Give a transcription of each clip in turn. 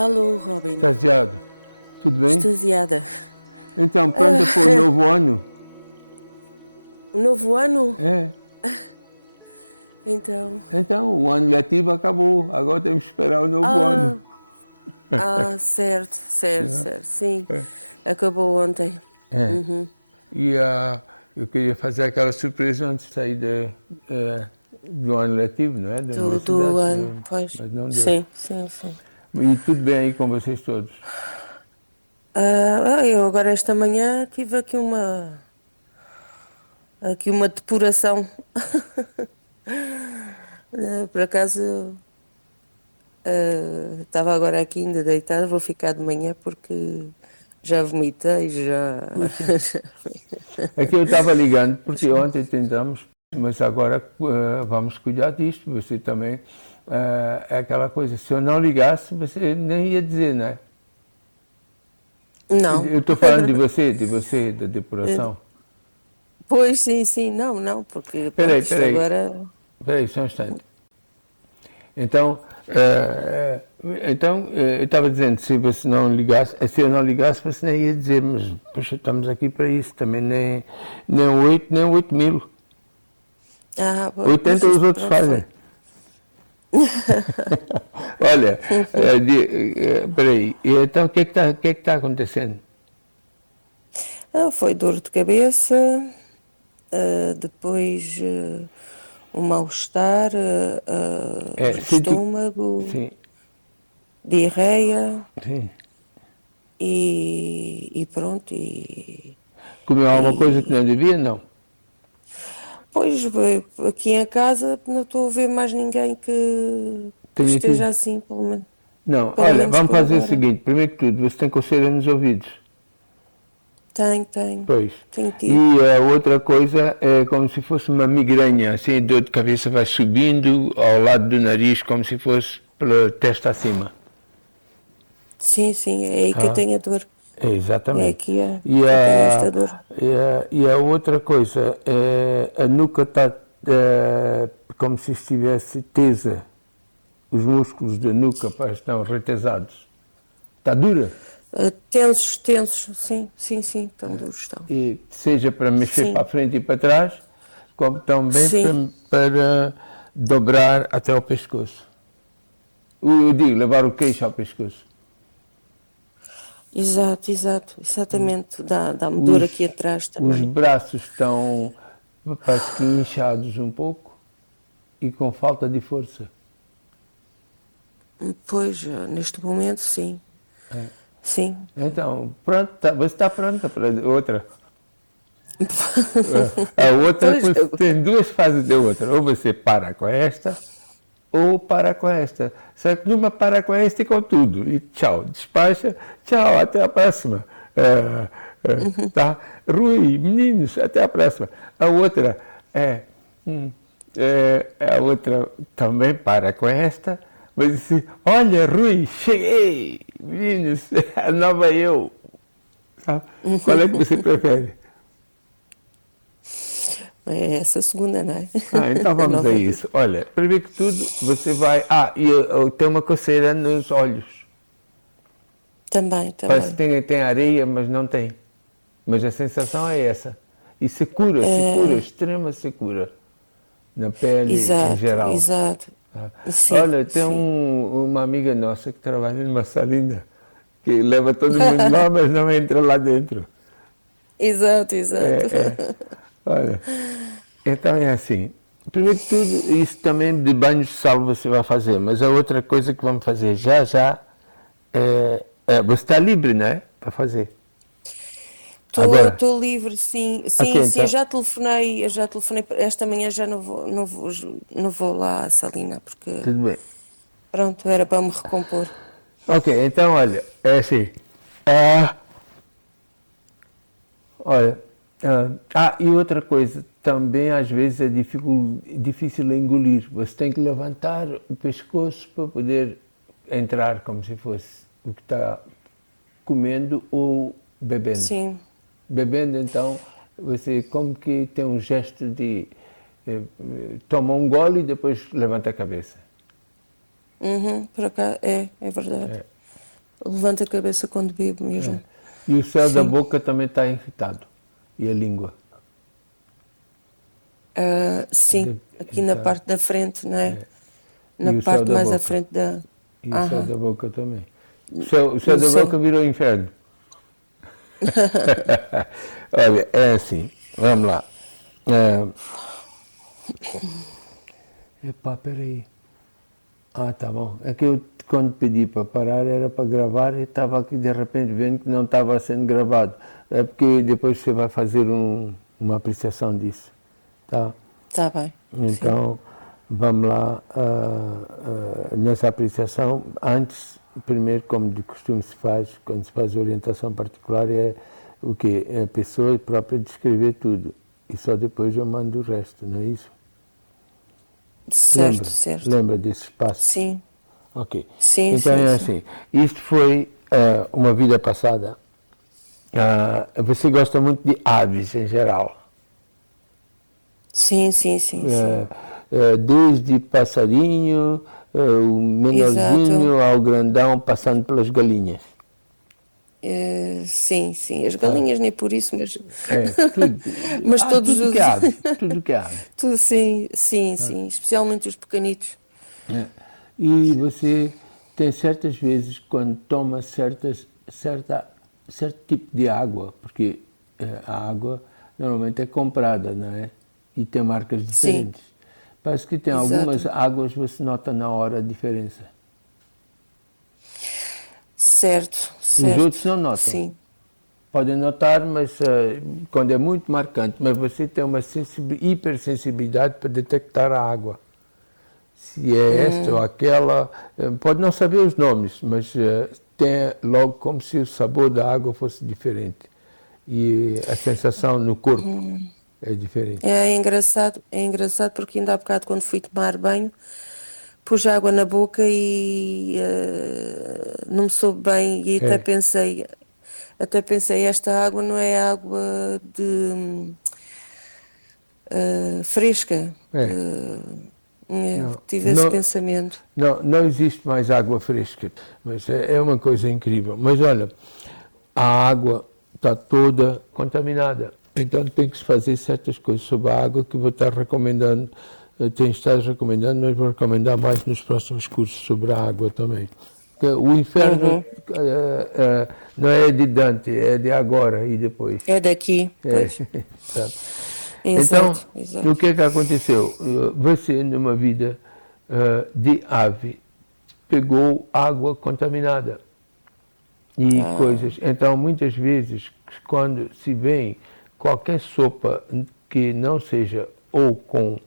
Alô, Robin. Extasiado. Tudo bem? Extasiada. Então, pronto para o novo ano? O novo ano? É. Então. Então, o ano letivo acabou. Agora temos que esperar o novo ano. Ah, certo, certo, É. certo. Sim, É. acabou ontem. É. Uhum. E eu queria fazer aquela surpresa antes de sair do ano letivo, não é? Da Do universidade, ano, pois. mas não deu. Sim, sim, sim. E tudo bem aí com vocês todos? Eu agora esta manhã tive aqui uma depuração. Por acaso, estava agora aqui ainda deitada, vou ficar de manhã porque já vomitei, já. Aqui eu estava ligando porque ontem tentamos, mas agora vamos cuidar disto. Você também, é aquela coisa, se eu não ligasse, você nem ia dizer, não é? Não. Eu estou falando de você, da depuração. Pois sim, sim, não, não, porque Peraí, pronto, isto peraí, agora. peraí, só um instante. Então, eu estava dizendo, se você não ligasse, se eu não ligasse, você nem ia dizer, mas poxa, estamos aqui para isso, também nem 8, nem 8 mil. Mas 80 os isto outros pronto fazem. foi. Olha, peraí, então o que é que está acontecendo? Foi dor de cabeça, depois um mal-estar É, no sinto, estômago, sim, diarreia sim. e pronto. Comeu alguma coisa que E não devia? Não. pois aqui em casa não estou a ver mais ninguém que Tenho esteja tido? assim, Não, pelo olha, menos vamos por fazer o agora. seguinte, primeiro que tudo, você tem coceira nos ouvidos. Tenho, tenho, Pois. tenho tido. E a outra coisa é como se fosse uma migrainha, assim, a dor de cabeça vai subindo ao lado do nariz, como se fosse pela testa acima. Sim, sim, é aí que eu Tá? tenho a dor. É, É exatamente. aqui E que eu tenho a, esta dor. e a outra coisa, a nuca está como se estivesse tesa. Os músculos da nuca estão retesados. Está dura. Tensos, tensos, sim, sim, sim, tão duros estão. E seja para mexer para Sim, a frente e para trás, como também sim, para dobrar até o pescoço. Eu digo, levar o queixo ao pescoço. exato, exato, exatamente. Dá-me dor Os, aqui atrás os também. braços estão, parece que inchados um pouco e com falta de força. Pois, neste momento, sim, sim. Então, pronto, você está pronta para outra. A outra, Pois, pois, tem duas fases da outra. Ou você para com esta, ou para com esta. Só que numa para com esta e com tudo. E tchau, despacha, tchau, até a próxima. Tá? Rui, meninos, até a próxima. A outra a outra também para com esta, mas disse, olha, Rui, cheguei, meninos, a nova eu. Tá? Qual é que você prefere? é essa segunda, não é? Então A vamos a nova eu. isso. Olha, primeiro que tudo, você vai. E eu tenho uma coceira nos olhos. Também, Parece que também. tem areia, mas não tem. Mas a sensação é essa. E secura, extrema secura. Na pele em Exato, geral. exato. Tá? Sim, Olha, tem sim. uma amiga nossa que trabalha numa salinda que leva todo mundo lá, mas não entra lá dentro. Exato, exato. É. Olha, então é assim. Primeiro de tudo, isso também de banhos de sal você vai fazer, mas a outra coisa que vamos fazer já já você está livre, não é? Para fazer. Agora. Estou livre, sim, Ok, sim, sim, então. eu já telefonei, esta manhã já não vou lá à Salina, porque, Tudo bem. pronto, era para me recompor. Ok, então olha, é assim. Ah, olha. E outra coisa, também às vezes é difícil engolir. Você tem que levantar o pescoço para poder entrar como se fosse o que está comendo ou bebendo. Sim, Bebendo, então, você como que tem um gesto de toma um gole e depois levanta a cabeça. por acaso, é verdade. levanto a cabeça quando bebo mesmo. E o céu da Sim. boca também está irritado. E a língua. Sim, aqui na Irritado. parte da frente, não é? Na E o céu parte da mais à boca. frente da. E o céu Aham. da boca também. O céu No da boca céu. virou inferno. Olha, é assim. Vamos lá. Epá, peraí. Ah, tá bom. É que eu, quando pedi para parar, era para gravar e estava aqui de repente vendo que não estava sendo gravado. É porque depois você vai fazer uma apreciação disso. Tá? Tá bem. Sim. Então, vamos lá. Nessa apreciação, antes, primeiro, como de costume se faz, quando se faz orientação particular, é o quê? É a pessoa própria descrever tudo. E só depois eu mando o resto, não é isso? Certo, Lembra? certo. Lembra desses passos? Sim, Ok. sim, Então sim, é sim. assim, isto foi uma vida passada. Você gosta muito de aves em geral. Sim, sim, sim, sim. Desde passarinho, o Exato. menorzinho ao grandão, passando pelas galinhas. Sim, sim. As Tá? galinhas nem por isso, mas. Tudo. Mas todos Tudo que é os. ave. Tudo que é ave. Tudo sim, sim, sim. Especialmente os pequenitos. E você tem certas vezes quando toma certo tipo de água, porque a água normalmente é comprada, não é? E tem marcas Sim, diferentes. Parece que tem algumas exato. águas você nota na hora a diferença. Certo, Os certo. outros não notam. Sim. Podem notar, mas quando é muito marcante, mas você tem uma hipersensibilidade para detectar a água. Se é esta ou aquela, pode não saber os nomes, mas tem logo como se o sabor da água fosse diferente. E a sensação no corpo é diferente. É engraçado porque ainda há bocado quando fui tomar banho, pus água na boca e não me soube bem e É, até pensei, esta água não é água de fresca. é. Não, Tive esse não, pensamento. não existe mais água fresca, mas é uma coisa incrível. Mas olha, a água está toda contaminada. Então tem que se fazer certas coisas sobre a água que vou estar recomendando, tenho estado recomendando, mas vou recomendar mais nos próximos cursos sobre a água também. Porque o inferno Uhum. não é de Dante, é de agora e depois. É daqui, É, pois. sabe? Então, Exato, o exato. que é que aconteceu? Você, numa vida de ave, pegou água contaminada e Ah, coisas. Então, muitas vezes, quando se vê qualquer sopa que não seja ou com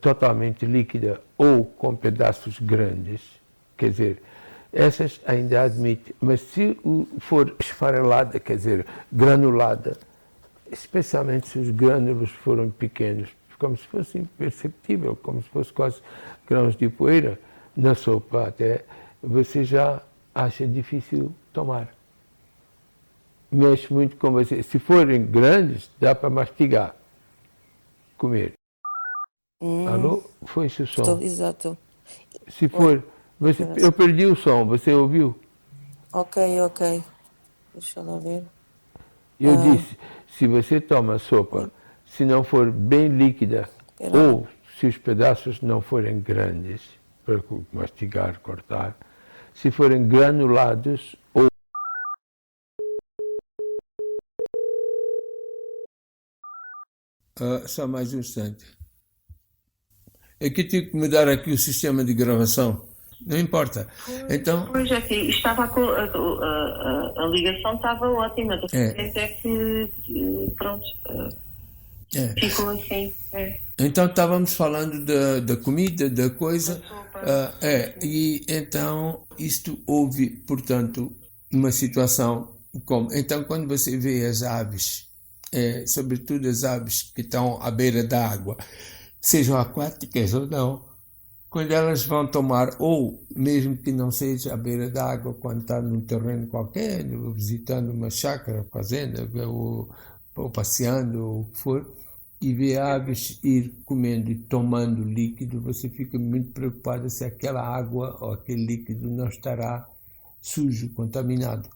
totalmente líquida ou com pedaços grandes, quer dizer, essas ainda admite, mas se for esfarelada, quer dizer, granulada, especialmente se os grânulos foram pequenos, como se fosse imperceptível, como se fosse quase grãos de poeira na sopa até, você já acha difícil tomar. Mexe muito com você. Se forem grandes, dá para mastigar, comer. hum, Alô? Foi-se o estou, som. exato. Se Oi, for, eu graças. perdi o som, você ouviu? Ok, ok. Deixa lá ver. Eu Ah, disse, se você toma sopa, se não for bem líquida, espera lá. ou se os pedaços não forem grandes, para mastigar, cortar, se forem granulados ou... só mais um instante. É que tive que mudar aqui o sistema de gravação. Não importa. Então, Pois é, que estava a ligação estava ótima, de repente é que pronto, é. ficou assim. É. Então estávamos falando da comida, da coisa, Da sopa. e então isto houve, portanto, uma situação como. Então, quando você vê as aves, sobretudo as aves que estão à beira da água, sejam aquáticas ou não, quando elas vão tomar, ou mesmo que não seja à beira da água, quando está num terreno qualquer, visitando uma chácara, fazenda, ou passeando, ou o que for, e vê aves ir comendo e tomando líquido, você fica muito preocupado se aquela água ou aquele líquido não estará sujo, contaminado?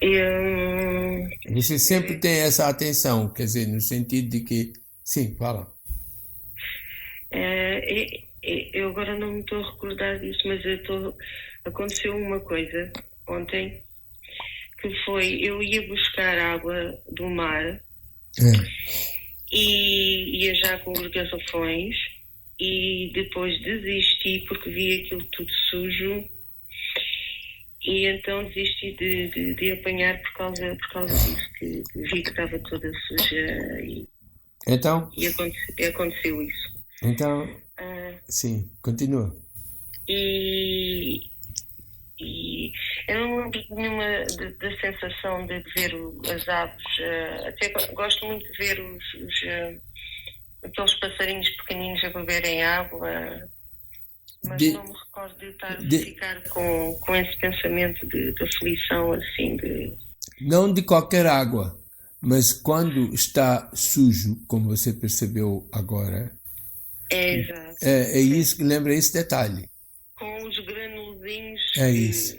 Eu, Você sempre tem essa atenção, quer dizer, no sentido de que... Sim, fala. eu agora não me estou a recordar disso, mas aconteceu uma coisa ontem, que foi, eu ia buscar água do mar e ia já com os garrafões e depois desisti porque vi aquilo tudo sujo e então desisti de apanhar por causa disso, que vi que estava toda suja Então, e aconteceu isso. então, sim, continua. E eu não me lembro de nenhuma da sensação de ver as aves. Até gosto muito de ver aqueles passarinhos pequeninos a beberem água, mas não me recordo de estar a ficar com esse pensamento de aflição, assim, Não de qualquer água, mas quando está sujo, como você percebeu agora, exato. É isso, lembra esse detalhe. Com os granulozinhos. É isso.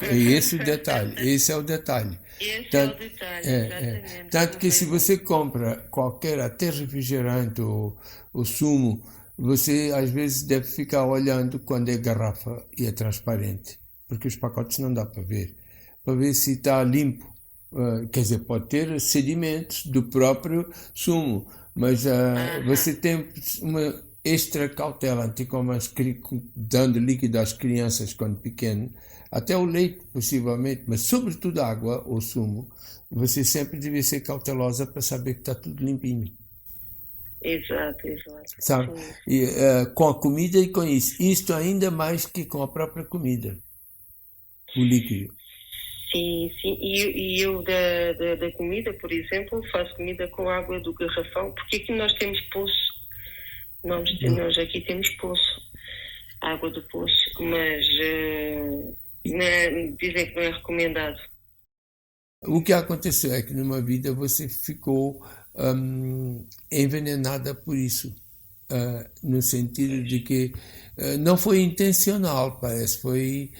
É esse o detalhe. Esse é o detalhe. Esse é o detalhe, exatamente. Tanto que se você compra qualquer, até refrigerante ou sumo, você às vezes deve ficar olhando quando é garrafa e é transparente, porque os pacotes não dá para ver se está limpo. Quer dizer, pode ter sedimentos do próprio sumo, mas você tem uma extra cautela, como dando líquido às crianças quando pequeno, até o leite possivelmente, mas sobretudo a água ou sumo, você sempre deve ser cautelosa para saber que está tudo limpinho. Exato. Sabe? E, com a comida e com isso. Isto ainda mais que com a própria comida, o líquido. Sim. E eu da comida, por exemplo, faço comida com água do garrafão, porque aqui nós temos poço. Nós aqui temos poço, água do poço, mas dizem que não é recomendado. O que aconteceu é que numa vida você ficou envenenada por isso, no sentido de que não foi intencional, parece, foi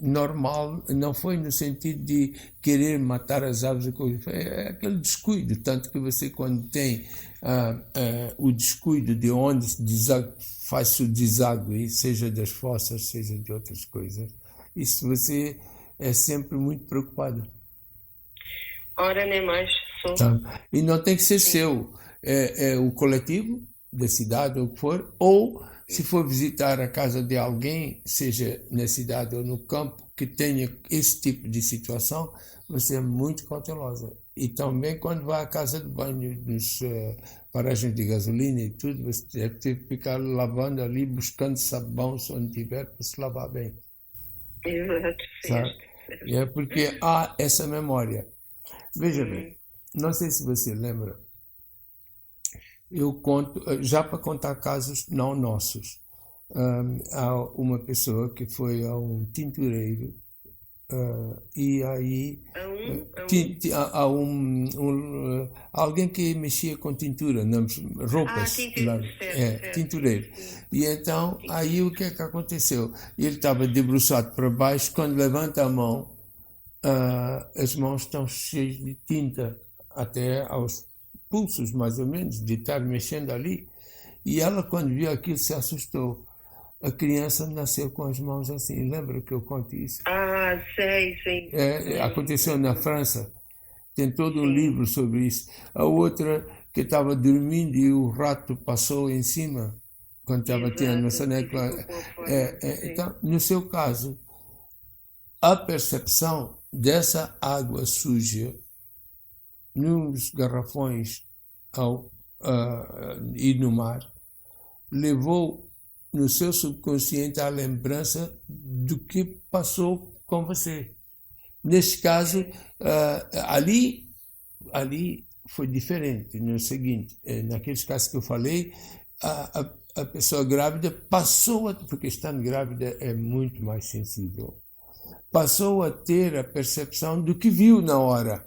normal, não foi no sentido de querer matar as aves, é aquele descuido, tanto que você quando tem o descuido de onde faz o deságue, seja das fossas, seja de outras coisas, isso você é sempre muito preocupado. Ora, nem mais sou. E não tem que ser seu, é o coletivo da cidade ou o que for, ou se for visitar a casa de alguém, seja na cidade ou no campo, que tenha esse tipo de situação, você é muito cautelosa. E também quando vai à casa de banho, nos paragens de gasolina e tudo, você deve ter que ficar lavando ali, buscando sabão se onde tiver, para se lavar bem. Exato, certo? É porque há essa memória. Veja bem, não sei se você lembra, eu conto, já para contar casos não nossos, há uma pessoa que foi a um tintureiro e aí há alguém que mexia com tintura, roupas, tintureiro. E então aí o que é que aconteceu? Ele estava debruçado para baixo, quando levanta a mão, as mãos estão cheias de tinta até aos pulsos, mais ou menos, de estar mexendo ali. E ela, quando viu aquilo, se assustou. A criança nasceu com as mãos assim. Lembra que eu conto isso? Sei. Aconteceu na França. Tem todo um livro sobre isso. A outra que estava dormindo e o rato passou em cima, quando estava tendo uma soneca. Então, no seu caso, a percepção dessa água suja nos garrafões e no mar levou no seu subconsciente a lembrança do que passou com você. Neste caso, ali foi diferente. No seguinte, naqueles casos que eu falei, a pessoa grávida passou, porque estando grávida é muito mais sensível, passou a ter a percepção do que viu na hora.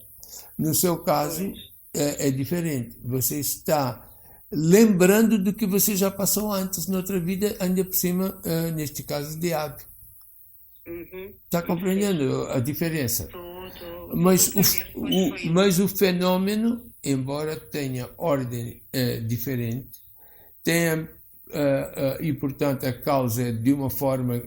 No seu caso, é diferente. Você está lembrando do que você já passou antes, noutra vida, ainda por cima, neste caso, de hábito. Está compreendendo a diferença? Mas o fenômeno, embora tenha ordem diferente, tenha, e portanto a causa é de uma forma,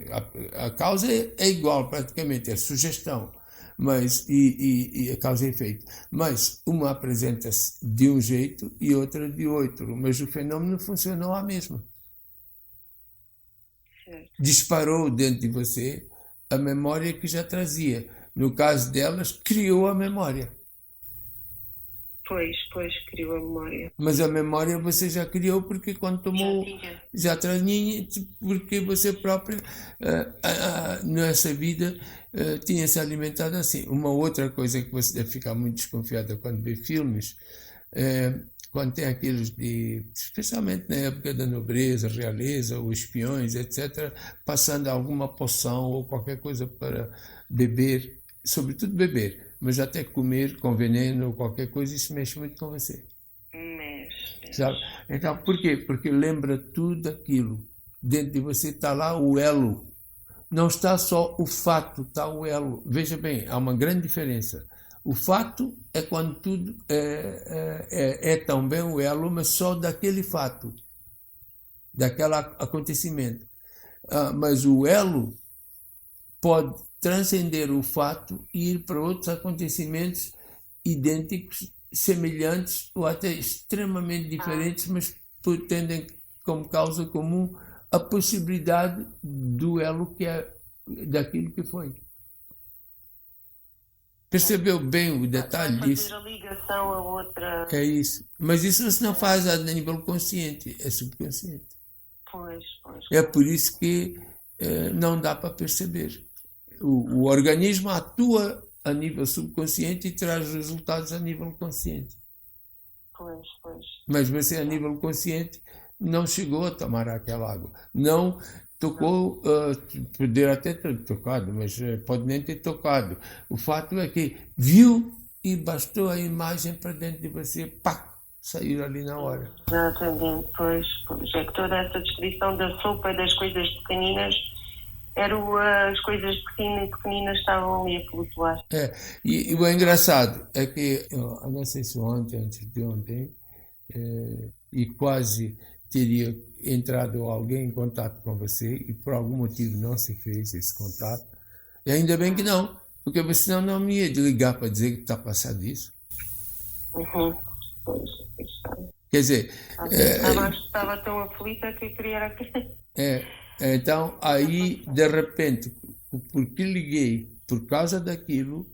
a causa é igual praticamente, é sugestão, mas, e a causa e efeito, mas uma apresenta-se de um jeito e outra de outro, mas o fenômeno funcionou a mesma. Disparou dentro de você a memória que já trazia. No caso delas, criou a memória. Pois, criou a memória. Mas a memória você já criou porque quando tomou... Já tinha, porque você própria, nessa vida, tinha se alimentado assim. Uma outra coisa que você deve ficar muito desconfiada quando vê filmes, quando tem aqueles de... Especialmente na época da nobreza, realeza, ou espiões, etc., passando alguma poção ou qualquer coisa para beber, sobretudo beber, mas até comer com veneno ou qualquer coisa, isso mexe muito com você. Sabe? Então, por quê? Porque lembra tudo aquilo. Dentro de você está lá o elo. Não está só o fato, está o elo. Veja bem, há uma grande diferença. O fato é quando tudo é também o elo, mas só daquele fato, daquele acontecimento. Mas o elo pode transcender o fato e ir para outros acontecimentos idênticos, semelhantes ou até extremamente diferentes, mas tendem como causa comum a possibilidade do elo que é daquilo que foi. Percebeu bem o detalhe disso? Fazer a ligação a outra... É isso. Mas isso você não faz a nível consciente, é subconsciente. Pois. É por isso que não dá para perceber. O organismo atua a nível subconsciente e traz resultados a nível consciente. Pois. Mas você, a nível consciente, não chegou a tomar aquela água. Não tocou, poder até ter tocado, mas pode nem ter tocado. O fato é que viu e bastou a imagem para dentro de você, pá, sair ali na hora. Exatamente, pois. É que toda essa descrição da sopa e das coisas pequeninas, as coisas pequeninas estavam ali a flutuar. E o engraçado é que, eu não sei se antes de ontem, e quase teria entrado alguém em contato com você e por algum motivo não se fez esse contato. E ainda bem que não, porque senão não me ia ligar para dizer que está passado isso. Pois. Quer dizer... Estava tão aflita que queria... Então, aí, de repente, porque liguei por causa daquilo,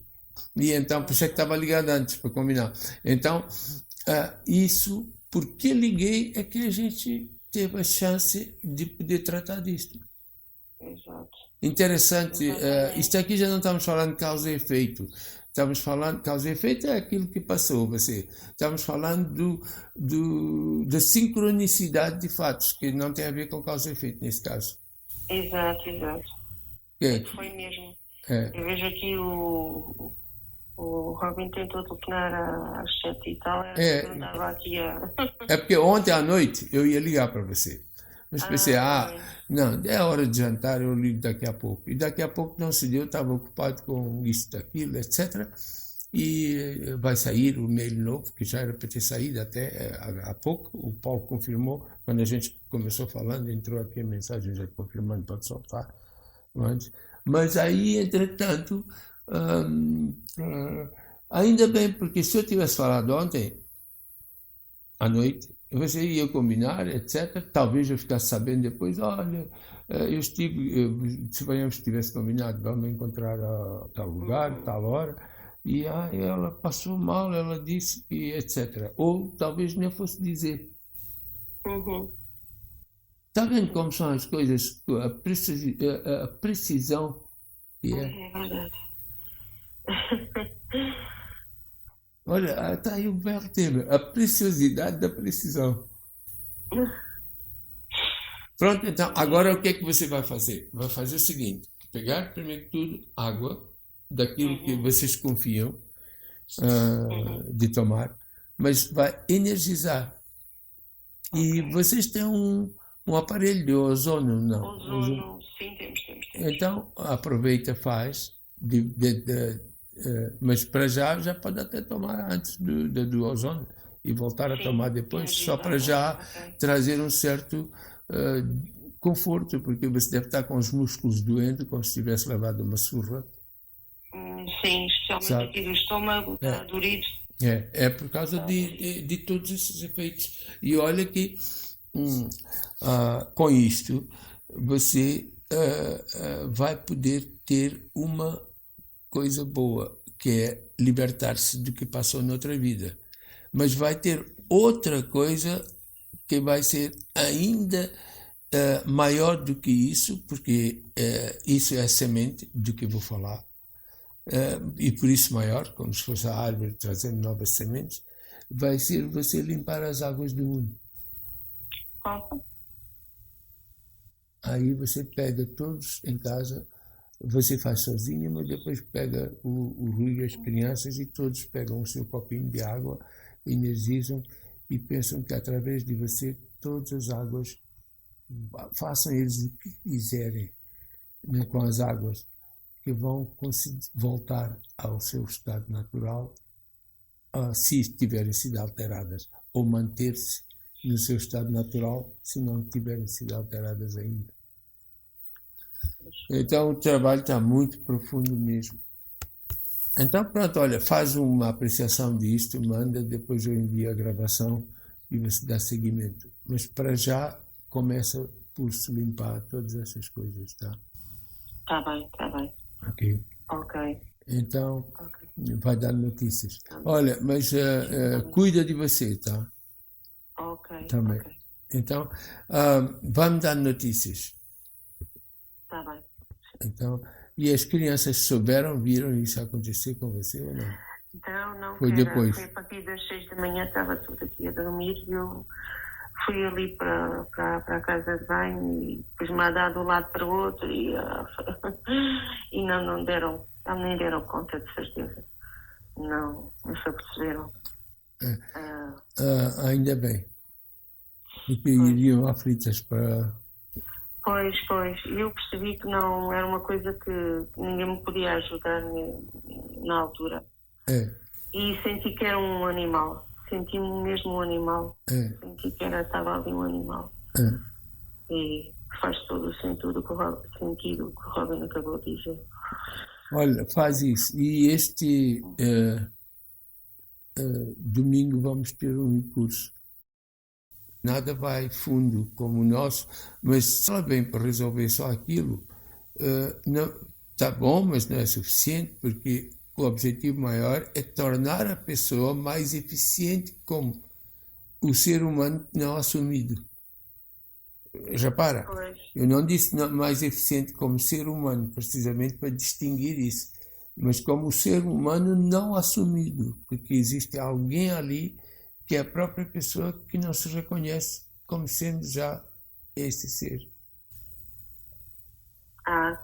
e então, por isso é que estava ligado antes, para combinar. Então, isso, porque liguei, é que a gente teve a chance de poder tratar disto. Exato. Interessante, isto aqui já não estamos falando de causa e efeito. Estamos falando, causa e efeito é aquilo que passou, você. Estamos falando da sincronicidade de fatos, que não tem a ver com causa e efeito nesse caso. Exato. Foi mesmo. Eu vejo aqui o Robin tentou telefonar às 7 e tal, eu andava aqui a... É porque ontem à noite eu ia ligar para você. Mas pensei, não, é hora de jantar, eu ligo daqui a pouco. E daqui a pouco não se deu, estava ocupado com isso, daquilo, etc. E vai sair o mail novo, que já era para ter saído até há pouco. O Paulo confirmou, quando a gente começou falando, entrou aqui a mensagem já confirmando, pode soltar antes. Mas aí, entretanto, ainda bem, porque se eu tivesse falado ontem, à noite, você ia combinar, etc. Talvez eu ficasse sabendo depois, olha, eu estive, se eu tivesse combinado, vamos encontrar a tal lugar, tal hora, e ela passou mal, ela disse, e etc. Ou talvez nem fosse dizer. Está vendo como são as coisas, a precisão que é? É verdade. Olha, está aí um belo tema, a preciosidade da precisão. Pronto, então, agora o que é que você vai fazer? Vai fazer o seguinte, pegar primeiro que tudo água, daquilo que vocês confiam de tomar, mas vai energizar. E vocês têm um aparelho de ozônio, não? Ozono, sim, temos. Então, aproveita, faz, mas para já pode até tomar antes do ozônio e voltar a Sim, tomar depois, temos só isso, para já ok. trazer um certo conforto, porque você deve estar com os músculos doendo, como se tivesse levado uma surra. Sim, especialmente Sabe? aqui do estômago, está dorido. É por causa de todos esses efeitos. E olha que com isto você vai poder ter uma coisa boa, que é libertar-se do que passou noutra vida. Mas vai ter outra coisa que vai ser ainda maior do que isso, porque isso é a semente do que vou falar. E por isso maior, como se fosse a árvore trazendo novas sementes, vai ser você limpar as águas do mundo. Aí você pega todos em casa, você faz sozinho, mas depois pega o Rui e as crianças e todos pegam o seu copinho de água, energizam e pensam que através de você todas as águas, façam eles o que quiserem, né, com as águas, que vão conseguir voltar ao seu estado natural, se tiverem sido alteradas, ou manter-se no seu estado natural, se não tiverem sido alteradas ainda. Então o trabalho está muito profundo mesmo. Então pronto, olha, faz uma apreciação disto, manda, depois eu envio a gravação e você dá seguimento. Mas para já começa por se limpar todas essas coisas, tá? Está bem. Ok. Então, Ok. vai dar notícias. Olha, mas cuida de você, tá? Ok. Também. Ok. Então, vai-me dar notícias. Está bem. Então, e as crianças souberam, viram isso acontecer com você ou não? Não, Foi depois. Foi a partir das 6 da manhã, estava tudo aqui a dormir e eu fui ali para a casa de banho e depois-me a dar de um lado para o outro e não deram, nem deram conta, de certeza. Não se aperceberam. Ainda bem. Porque iriam aflitas para... Pois. E eu percebi que não era uma coisa que ninguém me podia ajudar na altura. E senti que era um animal. Senti-me mesmo um animal. Senti que estava ali um animal. E faz todo o sentido que o Robin acabou de dizer. Olha, faz isso. E este domingo vamos ter um curso. Nada vai fundo como o nosso, mas se ela vem para resolver só aquilo, não, tá bom, mas não é suficiente, porque o objetivo maior é tornar a pessoa mais eficiente como o ser humano não assumido. Repara, eu não disse mais eficiente como ser humano, precisamente para distinguir isso, mas como o ser humano não assumido, porque existe alguém ali que é a própria pessoa que não se reconhece como sendo já esse ser.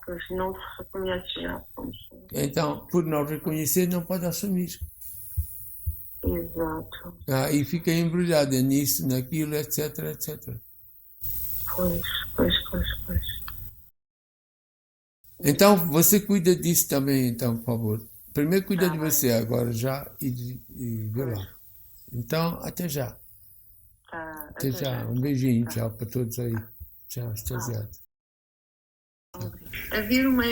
Pois não se reconhece já como ser. Então, por não reconhecer, não pode assumir. Exato. E fica embrulhada nisso, naquilo, etc, etc. Pois. Então, você cuida disso também, então, por favor. Primeiro cuida de você agora já e vê lá. Então, até já. Até já. Um beijinho, tchau para todos aí. Tchau, extasiado. Havia uma,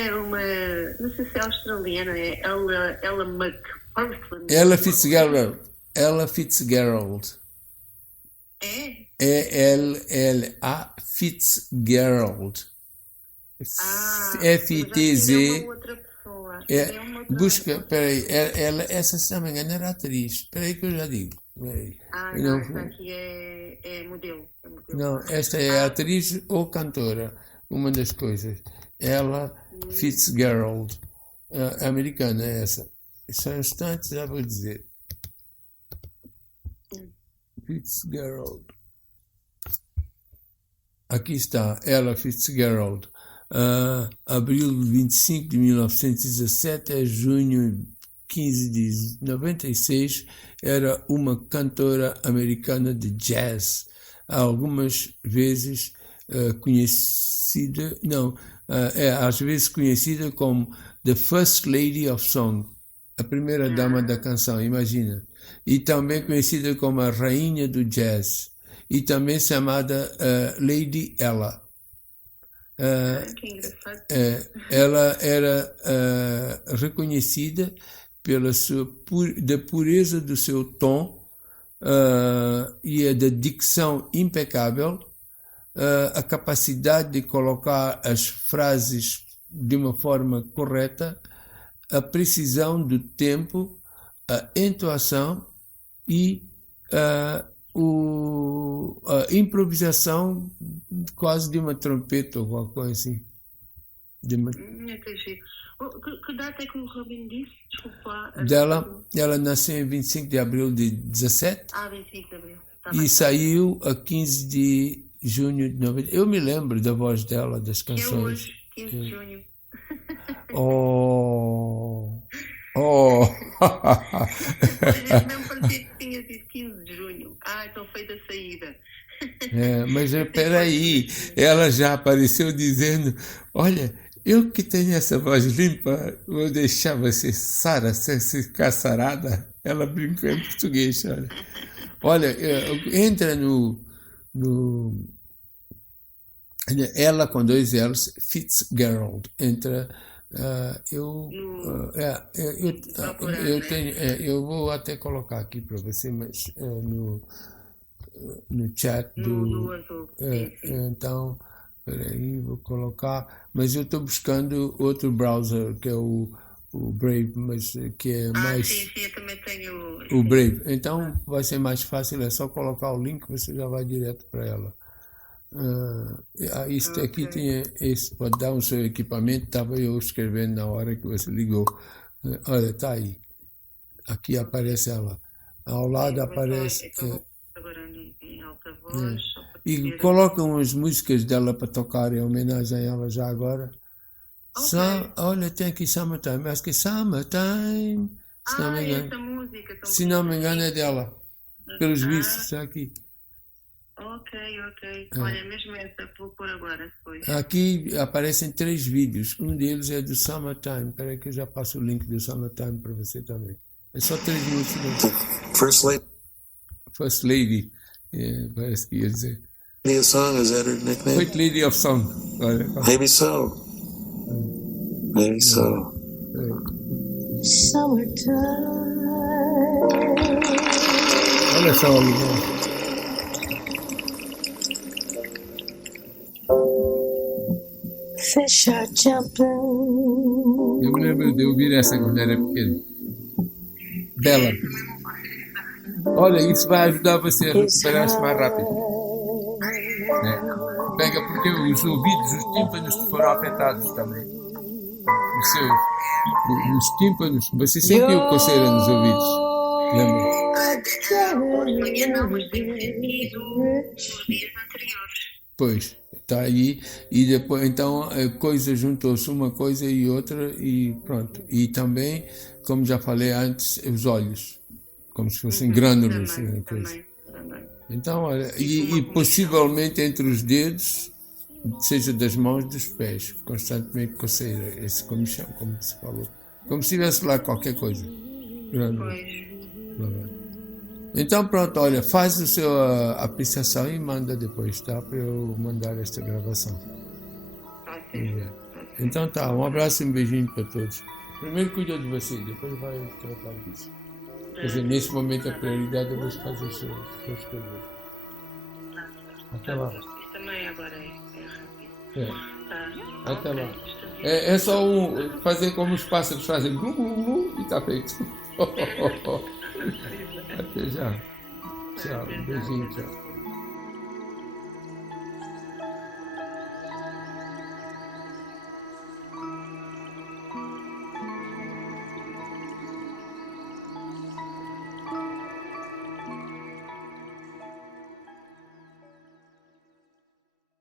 não sei se é australiana, é Ella McPherson. Ella Fitzgerald. É? E-L-L-A Fitzgerald. F-I-T-Z. É uma outra pessoa. Busca, peraí, essa se não me engano era atriz. Espera aí que eu já digo. Não, esta aqui é modelo. Não, esta é atriz ou cantora, uma das coisas. Ella Fitzgerald, americana é essa. Só um instante, já vou dizer. Fitzgerald. Aqui está, Ella Fitzgerald. Abril 25 de 1917 a junho 15 de 96, era uma cantora americana de jazz. algumas vezes conhecida, não, às vezes conhecida como The First Lady of Song, a primeira dama da canção, imagina. E também conhecida como a rainha do jazz. E também chamada Lady Ella. Que engraçado. Ela era reconhecida da pureza do seu tom e da dicção impecável, a capacidade de colocar as frases de uma forma correta, a precisão do tempo, a entoação e a improvisação quase de uma trompeta ou qualquer coisa assim. Que giro. Que data é que o Robin disse? Desculpa lá. Ela nasceu em 25 de abril de 17 25 de abril. e saiu a 15 de junho de 90. Eu me lembro da voz dela, das canções. É hoje, 15 de junho. Oh! Olha, não parecia que tinha sido 15 de junho. Então foi da saída. Mas espera aí, ela já apareceu dizendo, olha, eu que tenho essa voz limpa, vou deixar você ficar sarada. Ela brincou em português, olha. Olha, entra no ela com 2 L's, Fitzgerald, entra. Eu vou até colocar aqui para você, mas no chat do azul. então, peraí, vou colocar, mas eu estou buscando outro browser que é o Brave, mas que é mais Sim, eu também tenho o Brave, então vai ser mais fácil, é só colocar o link, você já vai direto para ela. Isto aqui tinha esse, pode dar o seu equipamento, estava eu escrevendo na hora que você ligou. Olha, está aí. Aqui aparece ela. Ao lado aparece. Agora em alta voz. E colocam as músicas dela para tocar em homenagem a ela já agora. Olha, tem aqui Summertime. Acho que é Summertime. Se não me engano. Essa música. Se não me engano é dela. Pelos vistos, está aqui. Ok. Olha, mesmo essa, vou pôr agora depois. Aqui aparecem 3 vídeos. Um deles é do Summertime. Espera aí que eu já passo o link do Summertime para você também. É só 3 minutos. First Lady. Parece que ia dizer. Lady of Song, is that her nickname? First Lady of Song. Olha. Maybe so. Maybe so. Summertime. Olha só, Olivão. Fish are jumping. Eu me lembro de ouvir essa quando era pequeno. Dela. Olha, isso vai ajudar você a recuperar-se mais rápido. Pega porque os ouvidos, os tímpanos foram afetados também. Os tímpanos, você sentiu coceira nos ouvidos. Lembra? Hoje de manhã não, mas tenho sentido nos dias anteriores. Pois. Está aí, e depois então a coisa juntou-se uma coisa e outra e pronto. E também, como já falei antes, os olhos, como se fossem grânulos. Também. Então, olha, e possivelmente entre os dedos, seja das mãos, dos pés, constantemente coceira, esse comichão, como se falou. Como se tivesse lá qualquer coisa. Grânulos. Então pronto, olha, faz a sua apreciação e manda depois, tá? Para eu mandar esta gravação. Então tá, um abraço e um beijinho para todos. Primeiro cuida de você, depois vai tratar disso. Quer dizer, nesse momento a prioridade é você fazer as suas coisas. Até lá. Também agora é rápido. Até lá. É só fazer como os pássaros fazem, e tá feito. Até já. Tchau. Beijinho, tchau.